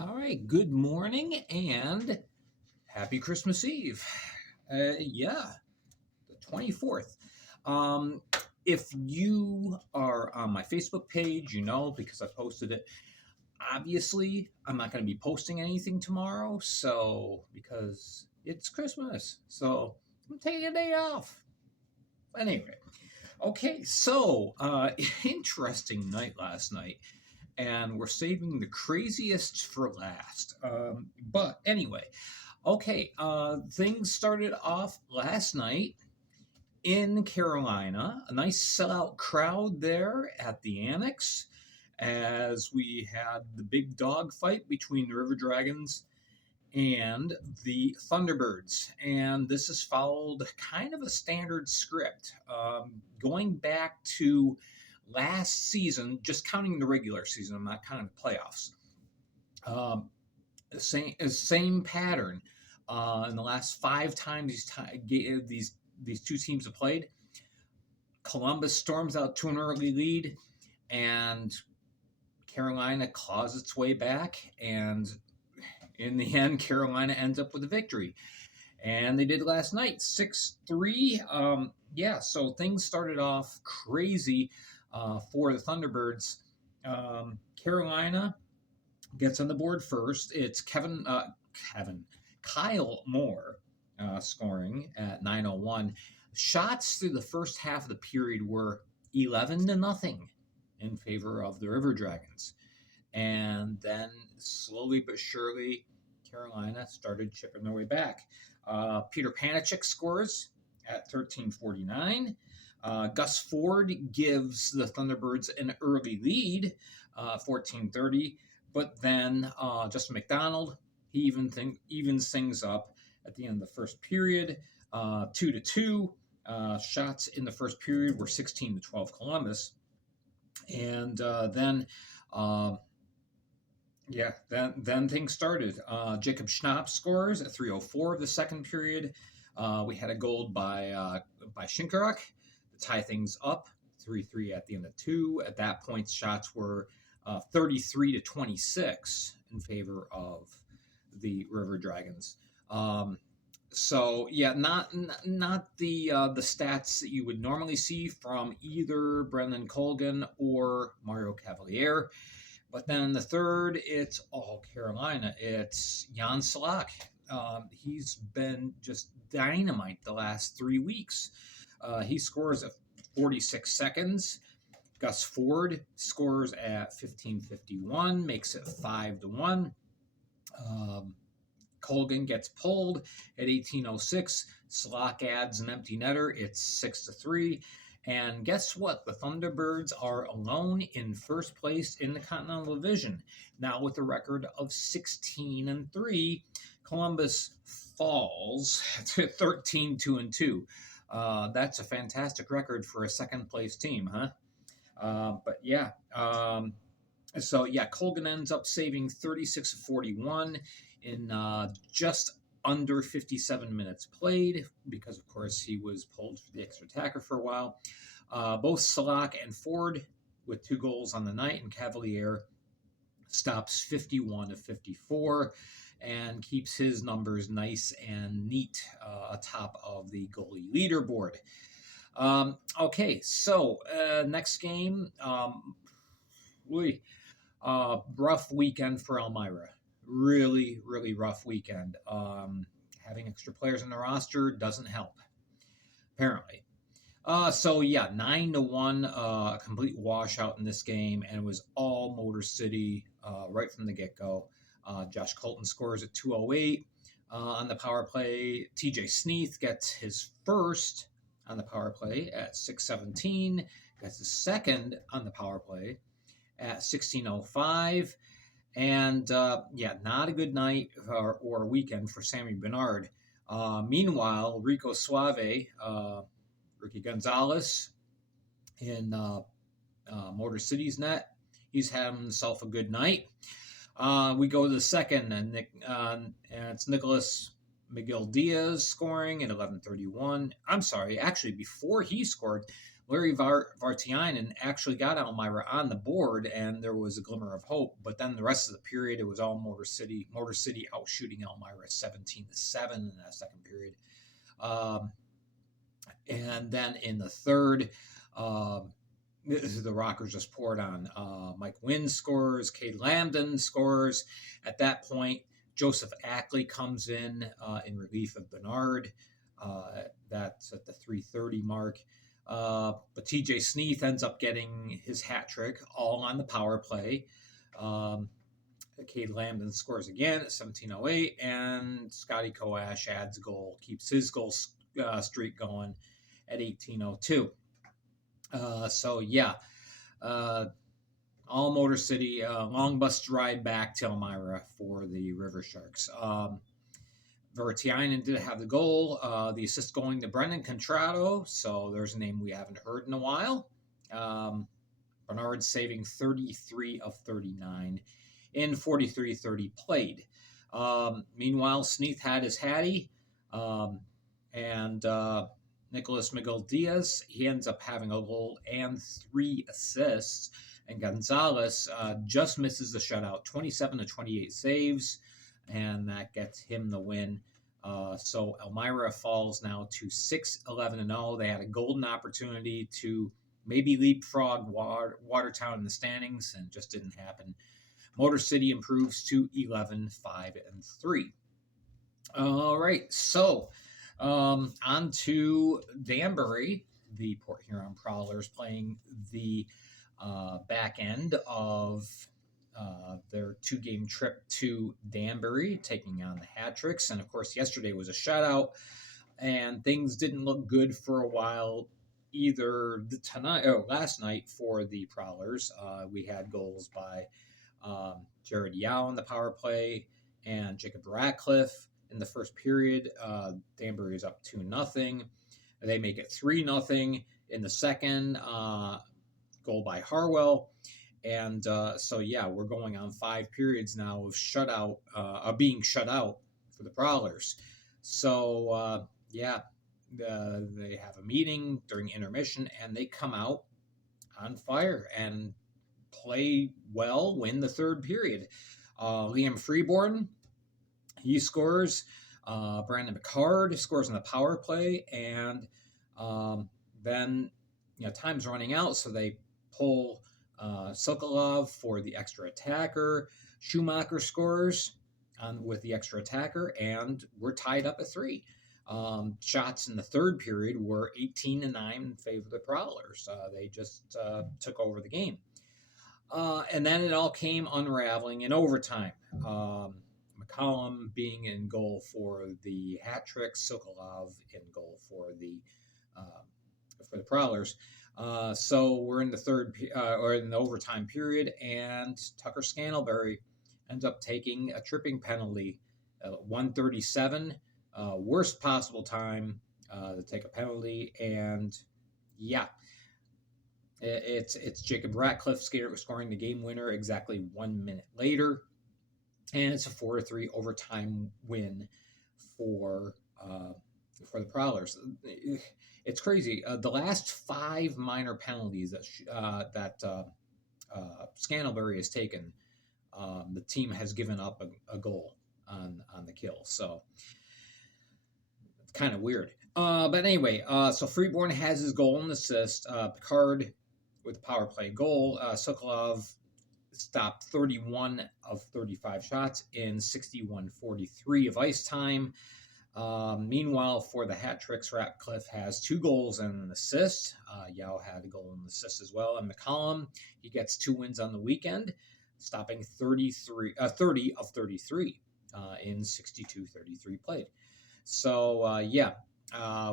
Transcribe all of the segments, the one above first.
All right, good morning and happy Christmas Eve. Yeah, the 24th. Um, if you are on my Facebook page, you know, because I posted it. Obviously, I'm not going to be posting anything tomorrow, so because it's Christmas. So I'm taking a day off. Anyway, okay, so interesting night last night, and we're saving the craziest for last. But anyway, okay, things started off last night in Carolina. A nice sellout crowd there at the Annex as we had the big dog fight between the River Dragons and the Thunderbirds. And this has followed kind of a standard script. Going back to last season, just counting the regular season, I'm not counting the playoffs. Same pattern. In the last 5 times these two teams have played, Columbus storms out to an early lead, and Carolina claws its way back, and in the end, Carolina ends up with a victory. And they did last night, 6-3. So things started off crazy for the Thunderbirds. Carolina gets on the board first. It's Kyle Moore scoring at 9:01. Shots through the first half of the period were 11-0 in favor of the River Dragons. And then slowly but surely, Carolina started chipping their way back. Peter Panachik scores at 13:49. Gus Ford gives the Thunderbirds an early lead, 14:30. But then Justin McDonald, he evens things up at the end of the first period, 2-2. Shots in the first period were 16-12 Columbus. And then things started. Jacob Schnapp scores at 3:04 of the second period. We had a goal by Shinkaruk to tie things up, 3-3 at the end of two. At that point, shots were 33-26 in favor of the River Dragons. Not the stats that you would normally see from either Brendan Colgan or Mario Cavalier. But then in the third, it's all Carolina. It's Jan Salak. He's been just dynamite the last 3 weeks. He scores at 46 seconds. Gus Ford scores at 15:51, makes it 5-1. Colgan gets pulled at 18:06. Salak adds an empty netter. It's 6-3. And guess what? The Thunderbirds are alone in first place in the Continental Division. Now with a record of 16-3, Columbus falls to 13-2. That's a fantastic record for a second place team, huh? Colgan ends up saving 36-41 in just under 57 minutes played because, of course, he was pulled for the extra attacker for a while. Both Salak and Ford with 2 goals on the night, and Cavalier stops 51-54 and keeps his numbers nice and neat atop of the goalie leaderboard. Next game, rough weekend for Elmira. Really, really rough weekend. Having extra players in the roster doesn't help, apparently. 9-1, a complete washout in this game, and it was all Motor City right from the get-go. Josh Colton scores at 2:08 on the power play. TJ Sneath gets his first on the power play at 6:17. Gets his second on the power play at 16:05. And not a good night or weekend for Sammy Bernard. Meanwhile, Rico Suave, Ricky Gonzalez in Motor City's net, he's having himself a good night. We go to the second, and it's Nicholas Miguel Diaz scoring at 11:31. I'm sorry, actually, before he scored, Larry Vartiainen actually got Elmira on the board, and there was a glimmer of hope. But then the rest of the period, it was all Motor City. Motor City outshooting Elmira 17-7 in that second period. And then in the third, the Rockers just poured on. Mike Wynn scores. Cade Lambden scores. At that point, Joseph Ackley comes in relief of Bernard. That's at the 3:30 mark. But TJ Sneath ends up getting his hat trick, all on the power play. Cade Lambden scores again at 17:08, and Scotty Koash adds a goal, keeps his goal streak going at 18:02. So yeah, all Motor City, long bus ride back to Elmira for the River Sharks. Vertiainen did have the goal, the assist going to Brendan Contrado, so there's a name we haven't heard in a while. Bernard saving 33 of 39 in 43-30 played. Meanwhile, Sneath had his hattie, and Nicholas Miguel Diaz, he ends up having a goal and 3 assists, and Gonzalez just misses the shutout, 27-28 saves, and that gets him the win. So Elmira falls now to 6-11-0. They had a golden opportunity to maybe leapfrog Watertown in the standings, and just didn't happen. Motor City improves to 11-5-3. All right, so on to Danbury. The Port Huron Prowlers playing the back end of their 2-game trip to Danbury, taking on the Hat-Tricks. And of course, yesterday was a shutout, and things didn't look good for a while either last night for the Prowlers. We had goals by Jared Yao on the power play and Jacob Ratcliffe in the first period. Danbury is up 2-0. They make it 3-0 in the second. Goal by Harwell. And so, yeah, we're going on 5 periods now of being shut out for the Prowlers. So, they have a meeting during intermission, and they come out on fire and play well, win the third period. Liam Freeborn, he scores. Brandon McCard scores on the power play, and then time's running out, so they pull Sokolov for the extra attacker. Schumacher scores with the extra attacker, and we're tied up at 3. Shots in the third period were 18-9 in favor of the Prowlers. They just took over the game. And then it all came unraveling in overtime. McCollum being in goal for the Hat-Tricks, Sokolov in goal for the Prowlers. So we're in the in the overtime period, and Tucker Scantlebury ends up taking a tripping penalty. 1:37, worst possible time to take a penalty, and yeah, it's Jacob Ratcliffe scoring the game winner exactly 1 minute later, and it's a 4-3 overtime win for the Prowlers. It's crazy. The last 5 minor penalties that Scantlebury has taken, the team has given up a goal on the kill. So it's kind of weird. But anyway, so Freeborn has his goal and assist. Picard with the power play goal. Sokolov stopped 31 of 35 shots in 61:43 of ice time. Meanwhile, for the Hat-Tricks, Ratcliffe has 2 goals and an assist. Yao had a goal and an assist as well. And McCollum, he gets 2 wins on the weekend, stopping 30 of 33 in 62:33 played. So,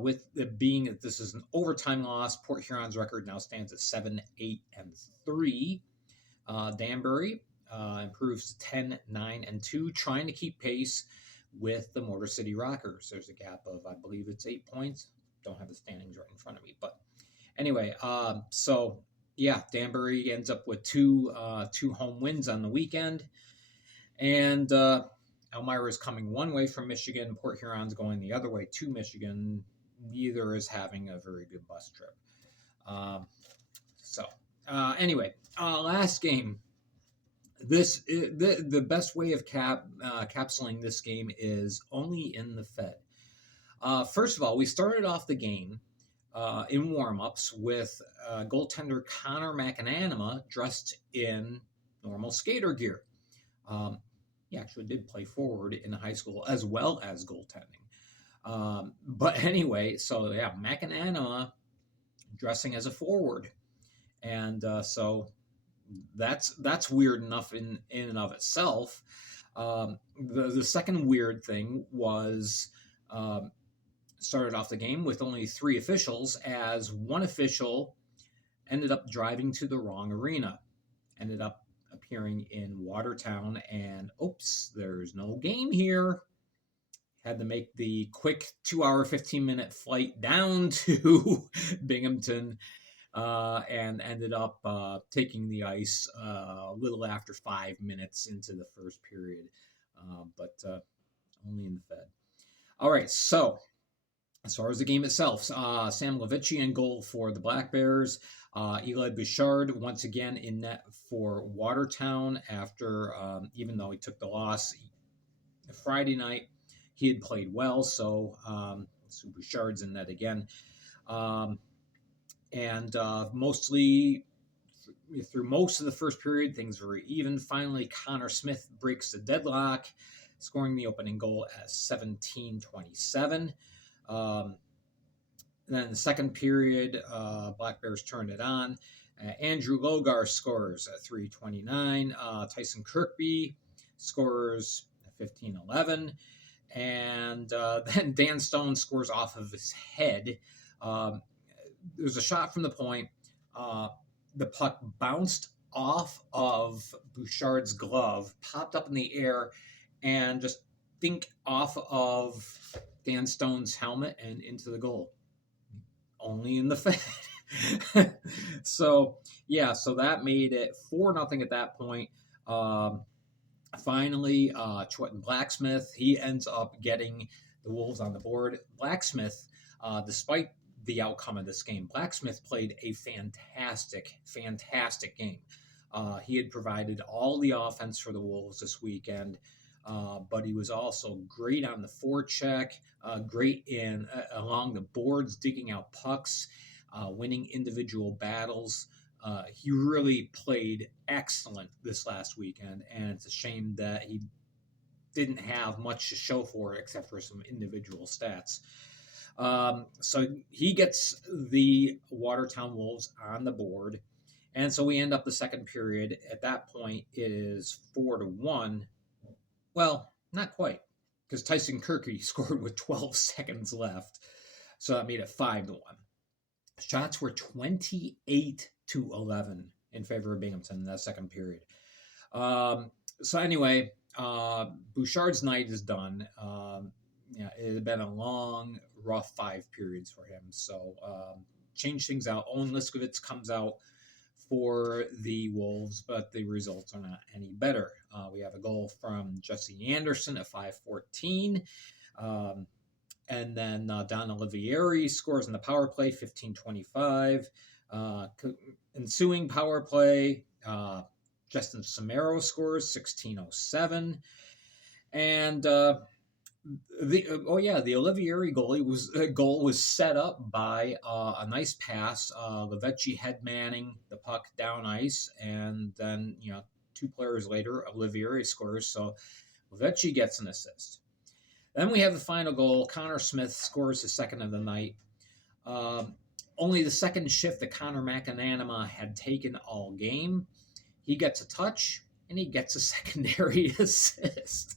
with it being that this is an overtime loss, Port Huron's record now stands at 7-8-3. Danbury improves to 10-9-2, trying to keep pace with the Motor City Rockers. There's a gap of, I believe it's 8 points. Don't have the standings right in front of me. But anyway, Danbury ends up with two home wins on the weekend. And Elmira is coming one way from Michigan. Port Huron's going the other way to Michigan. Neither is having a very good bus trip. Um, anyway, last game. The best way of capsuling this game is only in the Fed. First of all, we started off the game in warm-ups with goaltender Connor McAnanama dressed in normal skater gear. He actually did play forward in high school as well as goaltending. But anyway, so yeah, McAnanama dressing as a forward, and so that's weird enough in and of itself. The second weird thing was started off the game with only 3 officials, as one official ended up driving to the wrong arena, ended up appearing in Watertown, and oops, there's no game here. Had to make the quick 2-hour, 15-minute flight down to Binghamton, and ended up taking the ice a little after 5 minutes into the first period, but only in the Fed. All right, so as far as the game itself, Sam Levici in goal for the Black Bears. Eli Bouchard once again in net for Watertown after, even though he took the loss Friday night, he had played well, so Bouchard's in net again. And mostly through most of the first period, things were even. Finally, Connor Smith breaks the deadlock, scoring the opening goal at 17:27. Then in the second period, Black Bears turned it on. Andrew Logar scores at 3:29. Tyson Kirkby scores at 15:11. And then Dan Stone scores off of his head. There's a shot from the point. The puck bounced off of Bouchard's glove, popped up in the air, and just off of Dan Stone's helmet and into the goal. Only in the Fed. So that made it 4-0 at that point. Finally, Chwetton Blacksmith, he ends up getting the Wolves on the board. Blacksmith, despite the outcome of this game, Blacksmith played a fantastic game. He had provided all the offense for the Wolves this weekend, but he was also great on the forecheck, great in along the boards, digging out pucks, winning individual battles. He really played excellent this last weekend, and it's a shame that he didn't have much to show for it except for some individual stats. So he gets the Watertown Wolves on the board, and so we end up the second period. At that point, it is 4-1. Well, not quite, because Tyson Kirkby scored with 12 seconds left, so that made it 5-1. Shots were 28-11 in favor of Binghamton in that second period. So anyway, Bouchard's night is done. It had been a long, rough 5 periods for him. So change things out. Owen Liskovitz comes out for the Wolves, but the results are not any better. We have a goal from Jesse Anderson at 5:14. And then Don Olivieri scores in the power play, 15:25. Ensuing power play, Justin Samaro scores, 16:07. And the Olivieri goal was set up by a nice pass. Levici head manning the puck down ice, and then 2 players later, Olivieri scores. So Levici gets an assist. Then we have the final goal. Connor Smith scores his second of the night. Only the second shift that Connor McAnanama had taken all game. He gets a touch, and he gets a secondary assist.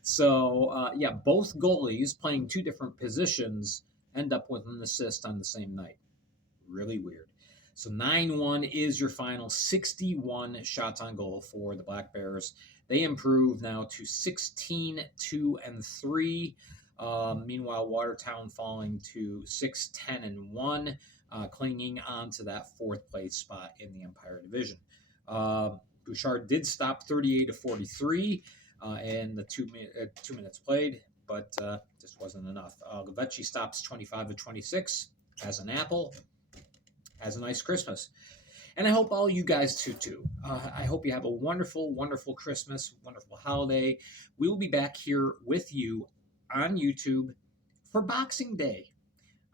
So, both goalies playing 2 different positions end up with an assist on the same night. Really weird. So 9-1 is your final. 61 shots on goal for the Black Bears. They improve now to 16-2-3. Meanwhile, Watertown falling to 6-10-1, clinging on to that 4th place spot in the Empire Division. Bouchard did stop 38-43 in the 2 minutes played, but just wasn't enough. Levici stops 25-26 as an apple. has a nice Christmas. And I hope all you guys too. I hope you have a wonderful, wonderful Christmas, wonderful holiday. We will be back here with you on YouTube for Boxing Day.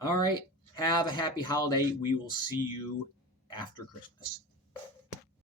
All right. Have a happy holiday. We will see you after Christmas.